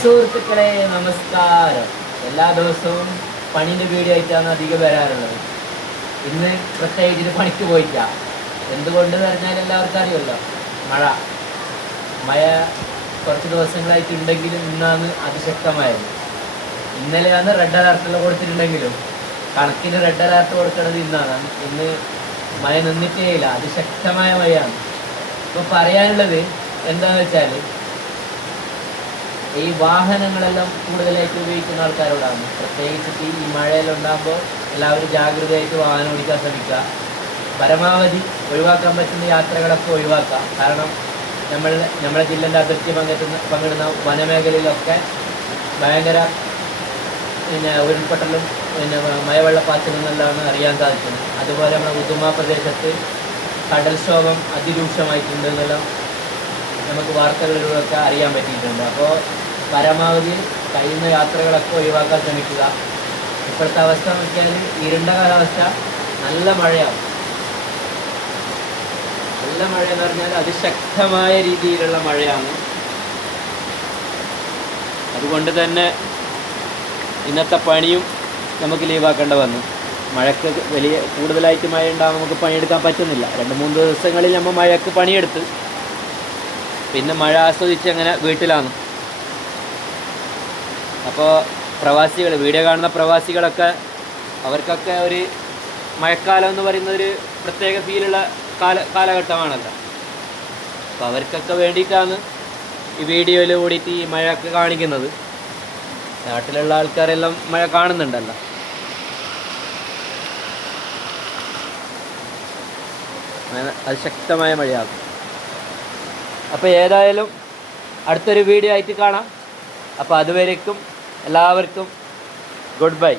സുഹൃത്തുക്കളെ നമസ്കാരം. എല്ലാ ദിവസവും പണിൻ്റെ വീഡിയോ ആയിട്ടാണ് അധികം വരാറുള്ളത്. ഇന്ന് പ്രത്യേകിച്ച് പണിക്ക് പോയില്ല. എന്തുകൊണ്ട് പറഞ്ഞാൽ എല്ലാവർക്കും അറിയുമല്ലോ, മഴ കുറച്ച് ദിവസങ്ങളായിട്ടുണ്ടെങ്കിലും ഇന്നാണ് അതിശക്തമായത്. ഇന്നലെയാണ് റെഡ് അലർട്ടെല്ലാം കൊടുത്തിട്ടുണ്ടെങ്കിലും കണക്കിന് റെഡ് അലർട്ട് കൊടുക്കുന്നത് ഇന്നാണ്. ഇന്ന് മഴ നിന്നിട്ടേ ഇല്ല, അതിശക്തമായ മഴയാണ്. ഇപ്പോൾ പറയാനുള്ളത് എന്താണെന്ന് വെച്ചാൽ, ഈ വാഹനങ്ങളെല്ലാം കൂടുതലായിട്ട് ഉപയോഗിക്കുന്ന ആൾക്കാരോടാണ്. പ്രത്യേകിച്ച് ഈ മഴയെല്ലാം ഉണ്ടാകുമ്പോൾ എല്ലാവരും ജാഗ്രതയായിട്ട് വാഹനം ഓടിക്കാൻ ശ്രമിക്കുക. പരമാവധി ഒഴിവാക്കാൻ പറ്റുന്ന യാത്രകളൊക്കെ ഒഴിവാക്കുക. കാരണം നമ്മുടെ ജില്ലേൻ്റെ അതിർത്തി പങ്കിടുന്ന വനമേഖലയിലൊക്കെ ഭയങ്കര ഉരുൾപൊട്ടലും മഴവെള്ളപ്പാച്ചിലെന്നെല്ലാം അറിയാൻ സാധിക്കുന്നത്. അതുപോലെ നമ്മുടെ ഉദുമ പ്രദേശത്ത് കടൽക്ഷോഭം അതിരൂക്ഷമായിട്ടുണ്ട് എന്നെല്ലാം നമുക്ക് വാർത്തകളിലൂടെയൊക്കെ അറിയാൻ പറ്റിയിട്ടുണ്ട്. അപ്പോൾ പരമാവധി കഴിയുന്ന യാത്രകളൊക്കെ ഒഴിവാക്കാൻ ശ്രമിക്കുക. ഇപ്പോഴത്തെ അവസ്ഥ നോക്കിയാൽ ഇരുണ്ട കാലാവസ്ഥ, നല്ല മഴയാവും. നല്ല മഴയെന്ന് പറഞ്ഞാൽ അതിശക്തമായ രീതിയിലുള്ള മഴയാണ്. അതുകൊണ്ട് തന്നെ ഇന്നത്തെ പണിയും നമുക്ക് ലീവാക്കേണ്ട വന്നു. മഴയ്ക്ക് കൂടുതലായിട്ട് മഴ ഉണ്ടാകും, നമുക്ക് പണിയെടുക്കാൻ പറ്റുന്നില്ല. 2-3 ദിവസങ്ങളിൽ നമ്മൾ മഴയ്ക്ക് പണിയെടുത്ത് പിന്നെ മഴ ആസ്വദിച്ച് അങ്ങനെ വീട്ടിലാണ്. അപ്പോൾ പ്രവാസികൾ, വീഡിയോ കാണുന്ന പ്രവാസികളൊക്കെ, അവർക്കൊക്കെ ഒരു മഴക്കാലം എന്ന് പറയുന്ന ഒരു പ്രത്യേക ഫീലുള്ള കാലഘട്ടമാണല്ലോ. അപ്പോൾ അവർക്കൊക്കെ വേണ്ടിയിട്ടാണ് ഈ വീഡിയോയിൽ കൂടിയിട്ട് ഈ മഴയൊക്കെ കാണിക്കുന്നത്. നാട്ടിലുള്ള ആൾക്കാരെല്ലാം മഴ കാണുന്നുണ്ടല്ലോ. അത് ശക്തമായ മഴയാകും. അപ്പോൾ ഏതായാലും അടുത്തൊരു വീഡിയോ ആയിട്ട് കാണാം. അപ്പോൾ അതുവരേക്കും എല്ലാവർക്കും ഗുഡ് ബൈ.